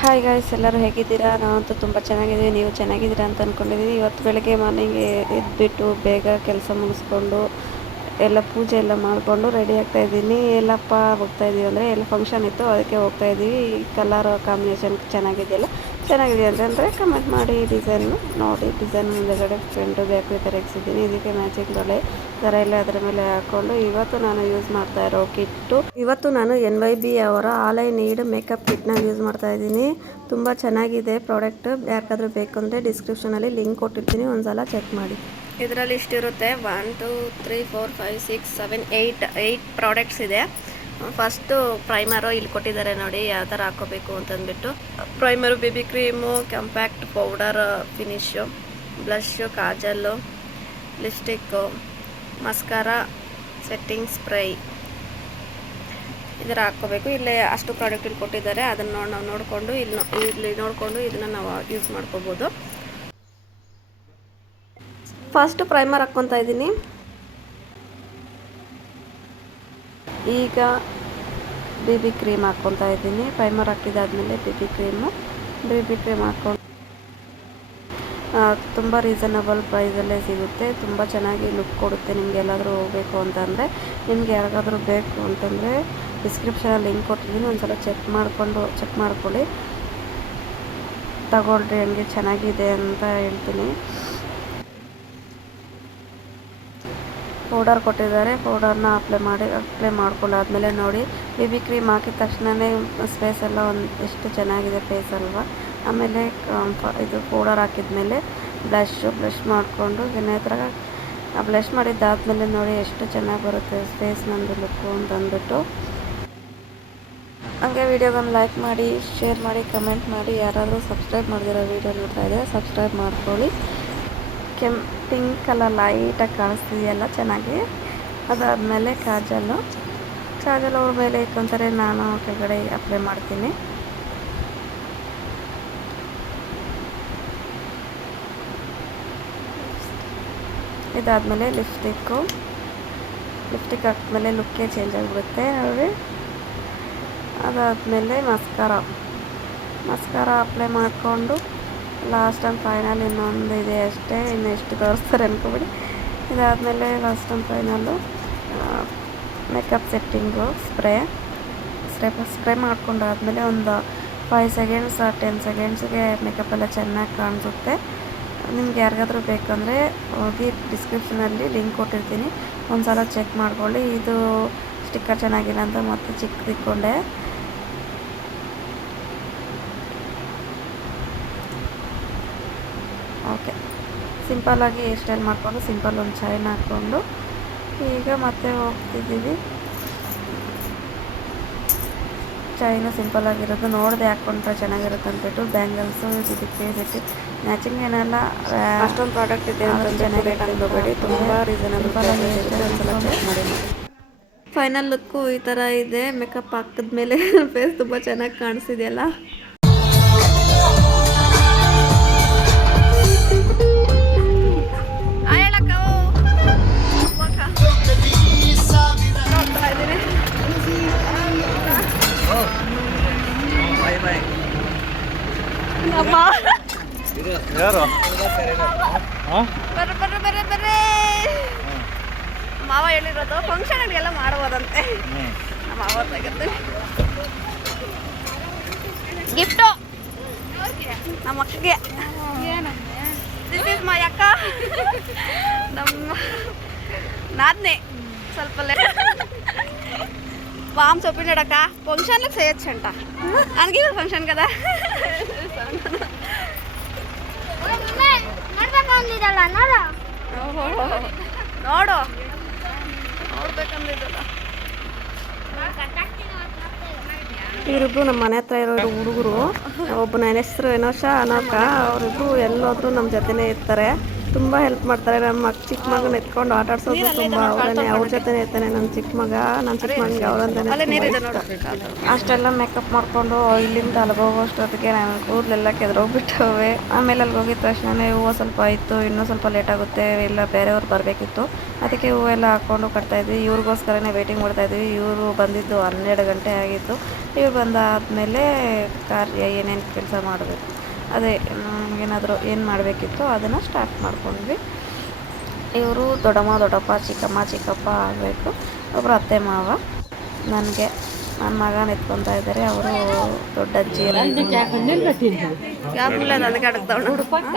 Hi guys, ಎಲ್ಲರೂ ಹೇಗಿದ್ದೀರಾ? ನಾವಂತೂ ತುಂಬ ಚೆನ್ನಾಗಿದ್ದೀವಿ. ನೀವು ಚೆನ್ನಾಗಿದ್ದೀರಾ ಅಂತ ಅಂದ್ಕೊಂಡಿದ್ದೀವಿ. ಇವತ್ತು ಬೆಳಗ್ಗೆ ಮಾರ್ನಿಂಗ್ ಎದ್ಬಿಟ್ಟು ಬೇಗ ಕೆಲಸ ಮುಗಿಸ್ಕೊಂಡು ಎಲ್ಲ ಪೂಜೆ ಎಲ್ಲ ಮಾಡಿಕೊಂಡು ರೆಡಿ ಆಗ್ತಾಯಿದ್ದೀನಿ. ಎಲ್ಲಪ್ಪ ಹೋಗ್ತಾಯಿದ್ದೀವಿ ಅಂದರೆ ಎಲ್ಲ ಫಂಕ್ಷನ್ ಇತ್ತು, ಅದಕ್ಕೆ ಹೋಗ್ತಾಯಿದ್ದೀವಿ. ಕಲರ್ ಕಾಂಬಿನೇಷನ್ ಚೆನ್ನಾಗಿದೆಯಲ್ಲ, ಚೆನ್ನಾಗಿದೆ ಅಂತಂದರೆ ಕಮೆಂಟ್ ಮಾಡಿ. ಡಿಸೈನು ನೋಡಿ, ಡಿಸೈನ್ ಮುಂದೆಗಡೆ ಫ್ರೆಂಡು ಬೇಕ್ರಿ ತೆರೆಸಿದ್ದೀನಿ. ಇದಕ್ಕೆ ಮ್ಯಾಚಿಂಗ್ ಬಳೆ ಥರ ಎಲ್ಲ ಅದರ ಮೇಲೆ ಹಾಕ್ಕೊಂಡು ಇವತ್ತು ನಾನು ಯೂಸ್ ಮಾಡ್ತಾ ಇರೋ ಕಿಟ್ಟು, ಇವತ್ತು ನಾನು NYB ಅವರ ಆಲ್ ಐ ನೀಡ್ ಮೇಕಪ್ ಕಿಟ್ನ ಯೂಸ್ ಮಾಡ್ತಾ ಇದ್ದೀನಿ. ತುಂಬ ಚೆನ್ನಾಗಿದೆ ಪ್ರಾಡಕ್ಟ್. ಯಾರಿಗಾದ್ರೂ ಬೇಕು ಅಂದರೆ ಡಿಸ್ಕ್ರಿಪ್ಷನಲ್ಲಿ ಲಿಂಕ್ ಕೊಟ್ಟಿರ್ತೀನಿ, ಒಂದ್ಸಲ ಚೆಕ್ ಮಾಡಿ. ಇದರಲ್ಲಿ ಇಷ್ಟಿರುತ್ತೆ, 1 2 3 4 5 6 7 8 ಪ್ರಾಡಕ್ಟ್ಸ್ ಇದೆ. ಫಸ್ಟು ಪ್ರೈಮರು ಇಲ್ಲಿ ಕೊಟ್ಟಿದ್ದಾರೆ ನೋಡಿ, ಯಾವ ಥರ ಹಾಕೋಬೇಕು ಅಂತಂದ್ಬಿಟ್ಟು. Primer, baby cream, compact powder finish, blush, kajal, lipstick, mascara, setting spray ಇದರ ಹಾಕ್ಕೋಬೇಕು. ಇಲ್ಲೇ ಅಷ್ಟು ಪ್ರಾಡಕ್ಟ್ ಇಲ್ಲಿ ಕೊಟ್ಟಿದ್ದಾರೆ, ಅದನ್ನು ನಾವು ನೋಡಿಕೊಂಡು ಇಲ್ಲಿ ನೋಡಿಕೊಂಡು ಇದನ್ನು ನಾವು ಯೂಸ್ ಮಾಡ್ಕೋಬೋದು. ಫಸ್ಟ್ ಪ್ರೈಮರ್ ಹಾಕ್ಕೊತಾ ಇದ್ದೀನಿ. ಈಗ ಬೇಬಿ ಕ್ರೀಮ್ ಹಾಕ್ಕೊತಾ ಇದ್ದೀನಿ. ಪ್ರೈಮರ್ ಹಾಕಿದಾದ್ಮೇಲೆ ಬೇಬಿ ಕ್ರೀಮ್ ಹಾಕ್ಕೊಂಡು ತುಂಬ ರೀಸನಬಲ್ ಪ್ರೈಸಲ್ಲೇ ಸಿಗುತ್ತೆ. ತುಂಬ ಚೆನ್ನಾಗಿ ಲುಕ್ ಕೊಡುತ್ತೆ. ನಿಮ್ಗೆ ಎಲ್ಲಾದರೂ ಹೋಗಬೇಕು ಅಂತಂದರೆ, ನಿಮ್ಗೆ ಯಾರಿಗಾದ್ರೂ ಬೇಕು ಅಂತಂದರೆ ಡಿಸ್ಕ್ರಿಪ್ಷನಲ್ಲಿ ಲಿಂಕ್ ಕೊಟ್ಟಿದ್ದೀನಿ, ಒಂದ್ಸಲ ಚೆಕ್ ಮಾಡ್ಕೊಳ್ಳಿ, ತಗೊಳ್ರಿ. ಹಂಗೆ ಚೆನ್ನಾಗಿದೆ ಅಂತ ಹೇಳ್ತೀನಿ. ಪೌಡರ್ ಕೊಟ್ಟಿದ್ದಾರೆ, ಪೌಡರ್ನ ಅಪ್ಲೈ ಮಾಡ್ಕೊಂಡಾದ್ಮೇಲೆ ನೋಡಿ, ಬೇಬಿ ಕ್ರೀಮ್ ಹಾಕಿದ ತಕ್ಷಣವೇ ಫೇಸ್ ಎಲ್ಲ ಎಷ್ಟು ಚೆನ್ನಾಗಿದೆ ಫೇಸ್ ಅಲ್ವಾ. ಆಮೇಲೆ ಇದು ಪೌಡರ್ ಹಾಕಿದ್ಮೇಲೆ ಬ್ಲಷ್ ಮಾಡಿಕೊಂಡು ಹತ್ರ ಬ್ಲಷ್ ಮಾಡಿದ್ದಾದ್ಮೇಲೆ ನೋಡಿ ಎಷ್ಟು ಚೆನ್ನಾಗಿ ಬರುತ್ತೆ ಫೇಸ್ ನಂದು ಲುಕ್ಕು ಅಂತ ಅಂದ್ಬಿಟ್ಟು. ಹಂಗೆ ವಿಡಿಯೋಗೊಂದು ಲೈಕ್ ಮಾಡಿ, ಶೇರ್ ಮಾಡಿ, ಕಮೆಂಟ್ ಮಾಡಿ. ಯಾರಾದರೂ ಸಬ್ಸ್ಕ್ರೈಬ್ ಮಾಡಿದಿರೋ ವಿಡಿಯೋ ನೋಡ್ತಾ ಇದ್ದರೆ ಸಬ್ಸ್ಕ್ರೈಬ್ ಮಾಡ್ಕೊಳ್ಳಿ. ಪಿಂಕ್ ಕಲರ್ ಲೈಟಾಗಿ ಕಾಣಿಸ್ತಿದೆಯಲ್ಲ, ಚೆನ್ನಾಗಿ. ಅದಾದಮೇಲೆ ಕಾಜಲ್ ಅವ್ರ ಮೇಲೆ ಇಟ್ಕೊಂತಾರೆ, ನಾನು ಕೆಳಗಡೆ ಅಪ್ಲೈ ಮಾಡ್ತೀನಿ. ಇದಾದಮೇಲೆ ಲಿಪ್ಸ್ಟಿಕ್ ಹಾಕಿದ್ಮೇಲೆ ಲುಕ್ಕೇ ಚೇಂಜ್ ಆಗಿಬಿಡುತ್ತೆ ನೋಡಿ. ಅದಾದಮೇಲೆ ಮಸ್ಕಾರ ಅಪ್ಲೈ ಮಾಡಿಕೊಂಡು ಲಾಸ್ಟ್ ಆ್ಯಂಡ್ ಫೈನಲ್ ಇನ್ನೊಂದು ಇದೆ ಅಷ್ಟೇ, ಇನ್ನು ಎಷ್ಟು ತೋರಿಸ್ತಾರೆ ಅನ್ಕೋಬಿಡಿ. ಇದಾದಮೇಲೆ last and final makeup setting spray ಮಾಡ್ಕೊಂಡಾದ್ಮೇಲೆ ಒಂದು 5 ಸೆಕೆಂಡ್ಸ್ 10 ಸೆಕೆಂಡ್ಸ್ಗೆ ಮೇಕಪ್ ಎಲ್ಲ ಚೆನ್ನಾಗಿ ಕಾಣಿಸುತ್ತೆ. ನಿಮ್ಗೆ ಯಾರಿಗಾದ್ರೂ ಬೇಕಂದರೆ ಹೋಗಿ ಡಿಸ್ಕ್ರಿಪ್ಷನಲ್ಲಿ ಲಿಂಕ್ ಕೊಟ್ಟಿರ್ತೀನಿ, ಒಂದು ಸಲ ಚೆಕ್ ಮಾಡ್ಕೊಳ್ಳಿ. ಇದು ಸ್ಟಿಕ್ಕರ್ ಚೆನ್ನಾಗಿಲ್ಲ ಅಂತ ಮತ್ತೆ ಚಿಕ್ಕದಿಕ್ಕೊಂಡೆ. ಓಕೆ, ಸಿಂಪಲ್ಲಾಗಿ ಹೇರ್ ಸ್ಟೈಲ್ ಮಾಡಿಕೊಂಡು ಸಿಂಪಲ್ ಒಂದು ಚೈನ್ ಹಾಕ್ಕೊಂಡು ಈಗ ಮತ್ತೆ ಹೋಗ್ತಿದ್ದೀವಿ. ಚೈನು ಸಿಂಪಲ್ಲಾಗಿರೋದು ನೋಡಿದೆ, ಹಾಕ್ಕೊಂಡ್ರೆ ಚೆನ್ನಾಗಿರುತ್ತೆ ಅಂದ್ಬಿಟ್ಟು. ಬ್ಯಾಂಗಲ್ಸು ಇದಕ್ಕೆ ಮ್ಯಾಚಿಂಗ್ ಏನೆಲ್ಲ ಅಷ್ಟೊಂದು ಪ್ರಾಡಕ್ಟ್ ಇದೆ ಅಂತ ಚೆನ್ನಾಗಿ ಹೋಗಬೇಡಿ, ತುಂಬ ರೀಸನಬಲ್ ಒಂದ್ಸಲ ಚೆಕ್ ಮಾಡಿ. ಫೈನಲ್ ಲುಕ್ಕು ಈ ಥರ ಇದೆ. ಮೇಕಪ್ ಹಾಕಿದ್ಮೇಲೆ ಫೇಸ್ ತುಂಬ ಚೆನ್ನಾಗಿ ಕಾಣಿಸ್ತಿದೆಯಲ್ಲ. ಮಾವ ಹೇಳಿರೋದು ಫಂಕ್ಷನ್ಗೆಲ್ಲ ಮಾಡಬಹುದಂತೆ. ನಮ್ಮ ಮಾವ ತೆಗೆದು ಗಿಫ್ಟು ನಮ್ಮ ಅಕ್ಕಗೆ. ದಿಸ್ ಇಸ್ ಮೈ ಅಕ್ಕ, ನಮ್ಮ నాదనే ಸ್ವಲ್ಪ పామ్ చెప్పినాడక్క ఫంక్షన్లకు చేయొచ్చంట, అందుకే ఫంక్షన్ కదా. ನೋಡು ನೋಡ್ಬೇಕಂದಿದ್ದಲ್ಲ. ಇವರಿಬ್ರು ನಮ್ಮ ಮನೆ ಹತ್ರ ಇರೋ ಹುಡುಗರು. ಒಬ್ಬನ ಹೆಸರು ಏನೋಶ ಅನೋಕ. ಅವರಿಬ್ರು ಎಲ್ಲೋದ್ರು ನಮ್ಮ ಜೊತೆನೇ ಇರ್ತಾರೆ. ತುಂಬ ಹೆಲ್ಪ್ ಮಾಡ್ತಾರೆ. ನಮ್ಮ ಚಿಕ್ಕ ಮಗನ ಎತ್ಕೊಂಡು ಆಟ ಆಡ್ಸೋದು ತುಂಬ ಅವರೇ, ಅವ್ರ ಜೊತೆ ಇರ್ತಾನೆ ನನ್ನ ಚಿಕ್ಕ ಮಗ. ನನ್ನ ಚಿಕ್ಕ ಮಗನಿಗೆ ಅವರಂತಾನೆ ಅಷ್ಟೆಲ್ಲ ಮೇಕಪ್ ಮಾಡಿಕೊಂಡು ಇಲ್ಲಿಂದ ಅಲ್ಲಿಗೆ ಹೋಗೋಷ್ಟೊತ್ತಿಗೆ ನಾನು ಕೂದಲೆಲ್ಲ ಕೆದರೋಗ್ಬಿಟ್ಟವೆ. ಆಮೇಲೆ ಅಲ್ಲಿಗೆ ಹೋಗಿದ ತಕ್ಷಣವೇ ಹೂವು ಸ್ವಲ್ಪ ಇತ್ತು, ಇನ್ನೂ ಸ್ವಲ್ಪ ಲೇಟ್ ಆಗುತ್ತೆ, ಇಲ್ಲ ಬೇರೆಯವ್ರು ಬರಬೇಕಿತ್ತು, ಅದಕ್ಕೆ ಹೂವೆಲ್ಲ ಹಾಕ್ಕೊಂಡು ಕಟ್ತಾಯಿದ್ವಿ. ಇವ್ರಿಗೋಸ್ಕರನೇ ವೇಟಿಂಗ್ ಮಾಡ್ತಾಯಿದ್ವಿ. ಇವರು ಬಂದಿದ್ದು 12 ಗಂಟೆ ಆಗಿತ್ತು. ಇವ್ರು ಬಂದಾದಮೇಲೆ ಕಾರ್ಯ ಏನೇನು ಕೆಲಸ ಮಾಡಬೇಕು, ಅದೇ ಏನಾದರೂ ಏನು ಮಾಡಬೇಕಿತ್ತು ಅದನ್ನು ಸ್ಟಾರ್ಟ್ ಮಾಡ್ಕೊಂಡ್ವಿ. ಇವರು ದೊಡ್ಡಮ್ಮ ದೊಡ್ಡಪ್ಪ ಚಿಕ್ಕಪ್ಪ ಆಗಬೇಕು. ಒಬ್ಬರು ಅತ್ತೆ ಮಾವ ನನಗೆ ನನ್ನ ಮಗನ ಎತ್ಕೊತಾ ಇದ್ದಾರೆ. ಅವರು ದೊಡ್ಡ ಅಜ್ಜಿ. ಯಾಕಿಲ್ಲ ನನಗೆ ಅಡಗ್ತಾವಣ ಹುಡುಪಕ್ಕ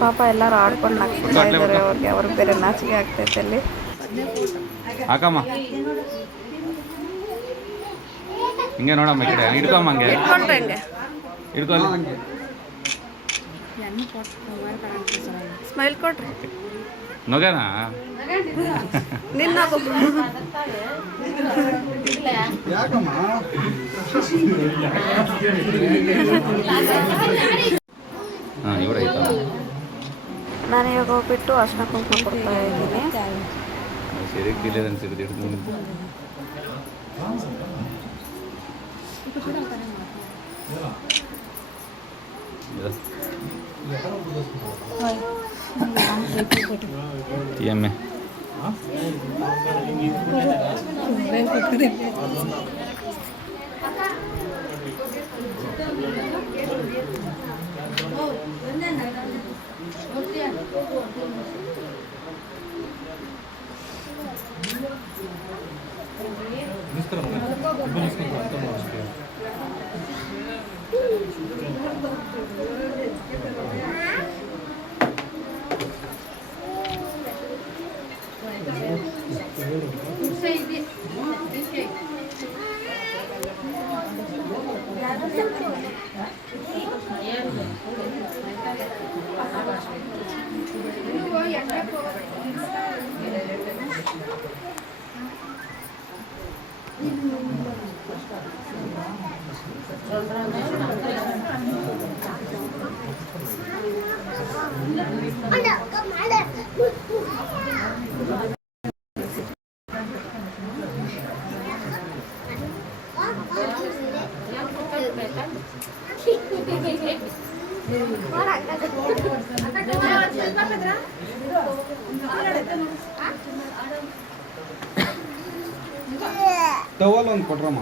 ಪಾಪ ಎಲ್ಲರೂ ಆಡ್ಕೊಂಡು ನಗ್ತಾ ಇದ್ದಾರೆ. ಅವ್ರಿಗೆ ಬೇರೆ ನಾಚಿಕೆ ಆಗ್ತೈತೆ ಅಲ್ಲಿ. ಹಾಕಮ್ಮ ಹಿಂಗೆ ನೋಡಮ್ಮ, ಈ ಕಡೆ ಹಿಡ್ಕೊಮ್ಮ, ಹಂಗೆ ಹಿಡ್ಕೊಳ್ಳಿ. ಸ್ಮೈಲ್ ಕೊಡ್ರಿ. ನಗನಾ ನಿನ್ನ ಹಾಂ ಇವರ ಐತ. ನಾನು ಇವಾಗ ಹೋಗ್ಬಿಟ್ಟು ಅರ್ಶಿನ ಕುಂಕುಮ ಕೊಡ್ತಾ ಇದ್ದೀನಿ. ಸರಿ ಕಿಲೆ ಅನ್ಸಿರುತ್ತೆ. ಎಮ್ಮೆ ಟವಲ್ ಒಂದು ಕೊಟ್ರಮ್ಮ.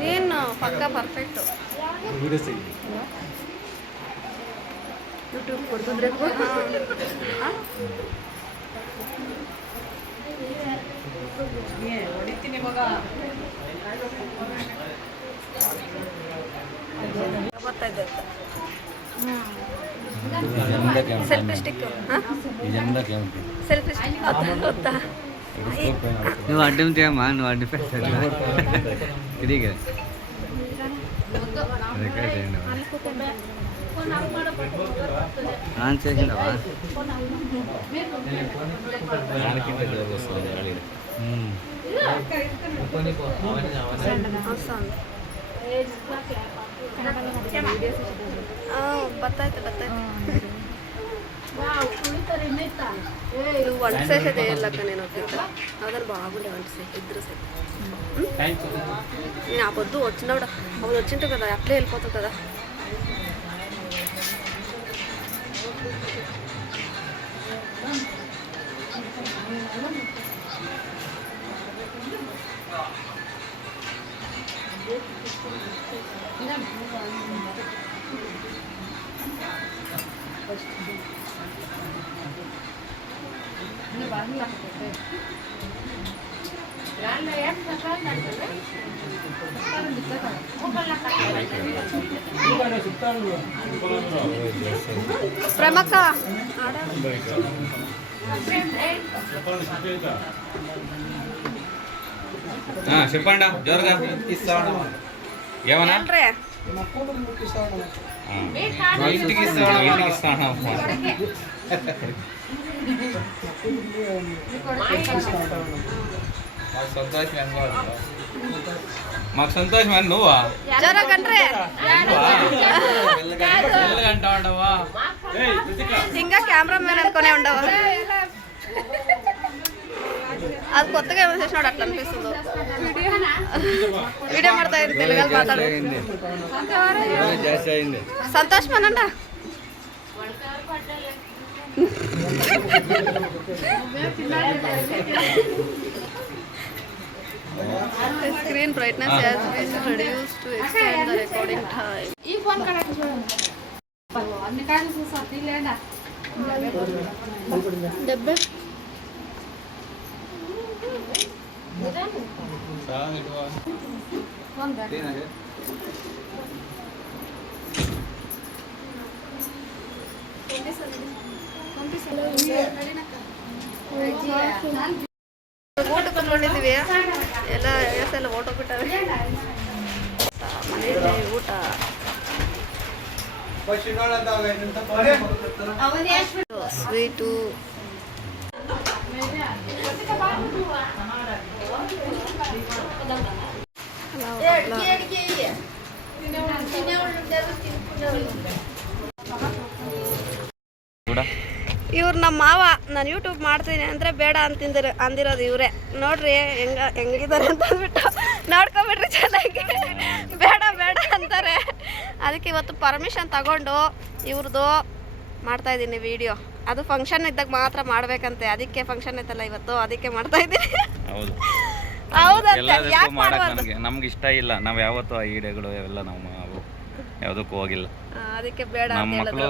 ನೀನು ಪಕ್ಕ ಪರ್ಫೆಕ್ಟು. ಯೂಟ್ಯೂಬ್ ಕೊಡ್ತಿದ್ರೆ ಹೊಡಿತೀನಿ ಮಗ. ಬರ್ತಾ ಇದ್ದೆ ಸೆಲ್ಫಿ ಸ್ಟಿಕ್ ಸೆಲ್ಫಿ ಸ್ಟಿಕ್ ಗೊತ್ತಾ నువ్వు అడ్డం చేయమ్మా నువ్వు అడ్డు పెట్టాలి తిరిగి ఆన్ చేసిండవా ಬತ್ತಾಯ್ತು నువ్వు వంట చేసే చేయాలక్క నేను ఒక్కింత అదని బాగుండే వంట చేసి ఇద్దరు సేపు నేను ఆ పొద్దు వచ్చినప్పుడు అప్పుడు వచ్చింటావు కదా అట్లే వెళ్ళిపోతావు కదా ప్రేమక్క చెప్పండి జోరుగా ఏమన్నా ఇంటికి ఇస్తాను మాకు సంతోషం అని నువ్వా అంటావా ఇంకా కెమెరామెన్ అనుకునే ఉండవా అది కొత్తగా ఏమైనా చేసినాడు అట్లా అనిపిస్తుంది వీడియో ಮಾಡ್ತಾ ಇದ್ದೀನಿ తెలుగు మాట్లాడు సంతోషం అనంట The screen brightness has been reduced to extend the recording time. ఈ ఫోన్ కనెక్ట్ చూడండి అన్ని కాళ్ళు చూసి లేడా 70 ఫోన్ ಓಟು ಕೊಂಡ್ಕೊಂಡಿದ್ದೀವಿ ಎಲ್ಲ ಎಲ್ಲ ಓಟು ಬಿಟ್ಟವೆ ಮನೆಯಲ್ಲಿ ಊಟ ಸ್ವೀಟು ಇವ್ರು ನಮ್ಮ ಮಾವ ನಾನು ಯೂಟ್ಯೂಬ್ ಮಾಡ್ತೀನಿ ಅಂದರೆ ಬೇಡ ಅಂದಿರೋದು ಇವರೇ ನೋಡ್ರಿ ಹೆಂಗಿದ್ದಾರೆ ಅಂತ ಅಂದ್ಬಿಟ್ಟು ನೋಡ್ಕೊಬಿಡ್ರಿ ಚೆನ್ನಾಗಿ ಬೇಡ ಅಂತಾರೆ ಅದಕ್ಕೆ ಇವತ್ತು ಪರ್ಮಿಷನ್ ತಗೊಂಡು ಇವ್ರದ್ದು ಮಾಡ್ತಾಯಿದ್ದೀನಿ ವಿಡಿಯೋ ಅದು ಫಂಕ್ಷನ್ ಇದ್ದಾಗ ಮಾತ್ರ ಮಾಡಬೇಕಂತೆ ಅದಕ್ಕೆ ಫಂಕ್ಷನ್ ಇತ್ತಲ್ಲ ಇವತ್ತು ಅದಕ್ಕೆ ಮಾಡ್ತಾಯಿದ್ದೀನಿ ಹೌದಂತೆ ಯಾಕೆ ಮಾಡಬಾರ್ದು ನಮ್ಗೆ ಇಷ್ಟ ಇಲ್ಲ ನಾವು ಯಾವತ್ತೂ ಆ ವಿಡಿಯೋಗಳು ಅವೆಲ್ಲ ನಾವು ಯಾವುದಕ್ಕೂ ಹೋಗಿಲ್ಲ ಅದಕ್ಕೆ ಬೇಡ ಅಂತ ಹೇಳಿದ್ರು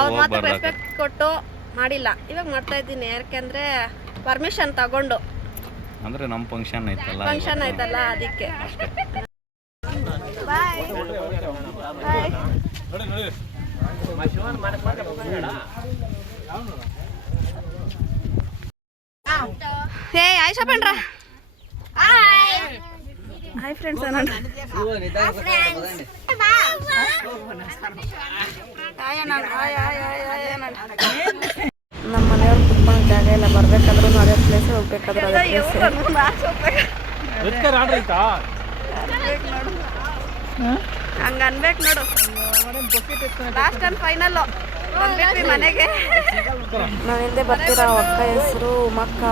ಅವ್ರು ಮಾತ್ರ ರೆಸ್ಪೆಕ್ಟ್ ಕೊಟ್ಟು ಮಾಡಿಲ್ಲ ಇವಾಗ ಮಾಡ್ತಾ ಇದ್ದೀನಿ ಯಾಕೆಂದ್ರೆ ಪರ್ಮಿಷನ್ ತಗೊಂಡು ಅಂದ್ರೆ ನಮ್ಮ ಫಂಕ್ಷನ್ ಐತಲ್ಲ ಅದಕ್ಕೆ ಬಾಯ್ ಬಾಯ್ ಹೇ ಆಯ್ಷಾ ಪಂಡ್ರ ಹಾಯ್ ಫ್ರೆಂಡ್ಸ್ ಅಣ್ಣ ನಮ್ಮ ಮನೆಯವ್ರು ಕುತ್ಕೊಂಡು ಜಾಗ ಇಲ್ಲ ಬರ್ಬೇಕಾದ್ರೂ ಅದೇ ಪ್ಲೇಸ್ ಹೋಗ್ಬೇಕಾದ್ರೂ ಅದೇ ಹಂಗ ಅನ್ಬೇಕು ನೋಡು ಲಾಸ್ಟ್ ಅಂಡ್ ಫೈನಲ್ ಬಂದ್ಬಿಟ್ವಿ ಮನೆಗೆ ನಾವು ಹಿಂದೆ ಬರ್ತೀರಾ ಅಕ್ಕ ಹೆಸರು ಉಮಕ್ಕ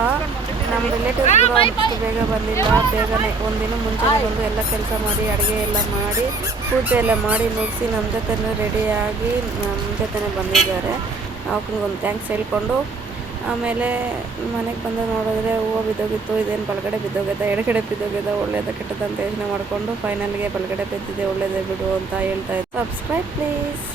ನಮ್ಮ ರಿಲೇಟಿವ್ಸ್ ಕೂಡ ಅಷ್ಟು ಬೇಗ ಬಂದಿಲ್ಲ ಬೇಗನೆ ಒಂದಿನ ಮುಂಚೆನೇ ಬಂದು ಎಲ್ಲ ಕೆಲಸ ಮಾಡಿ ಅಡುಗೆ ಎಲ್ಲ ಮಾಡಿ ಪೂಜೆ ಎಲ್ಲ ಮಾಡಿ ಮುಗಿಸಿ ನಮ್ಮ ಜೊತೆ ರೆಡಿಯಾಗಿ ನಮ್ಮ ಜೊತೆ ಬಂದಿದ್ದಾರೆ ಅವ್ರಿಗೆ ಒಂದು ಥ್ಯಾಂಕ್ಸ್ ಹೇಳ್ಕೊಂಡು ಆಮೇಲೆ ಮನೆಗೆ ಬಂದು ನೋಡಿದ್ರೆ ಹೂವು ಬಿದ್ದೋಗಿತ್ತು ಇದೇನು ಬಲಗಡೆ ಬಿದ್ದೋಗಿದೆ ಎಡಗಡೆ ಬಿದ್ದೋಗಿದೆ ಒಳ್ಳೇದ ಕೆಟ್ಟದಂತ ಯೋಚನೆ ಮಾಡಿಕೊಂಡು ಫೈನಲ್ಗೆ ಬಲಗಡೆ ಬಿದ್ದಿದೆ ಒಳ್ಳೇದೇ ಬಿಡು ಅಂತ ಹೇಳ್ತಾ ಇದ್ದೆ ಸಬ್ಸ್ಕ್ರೈಬ್ ಪ್ಲೀಸ್.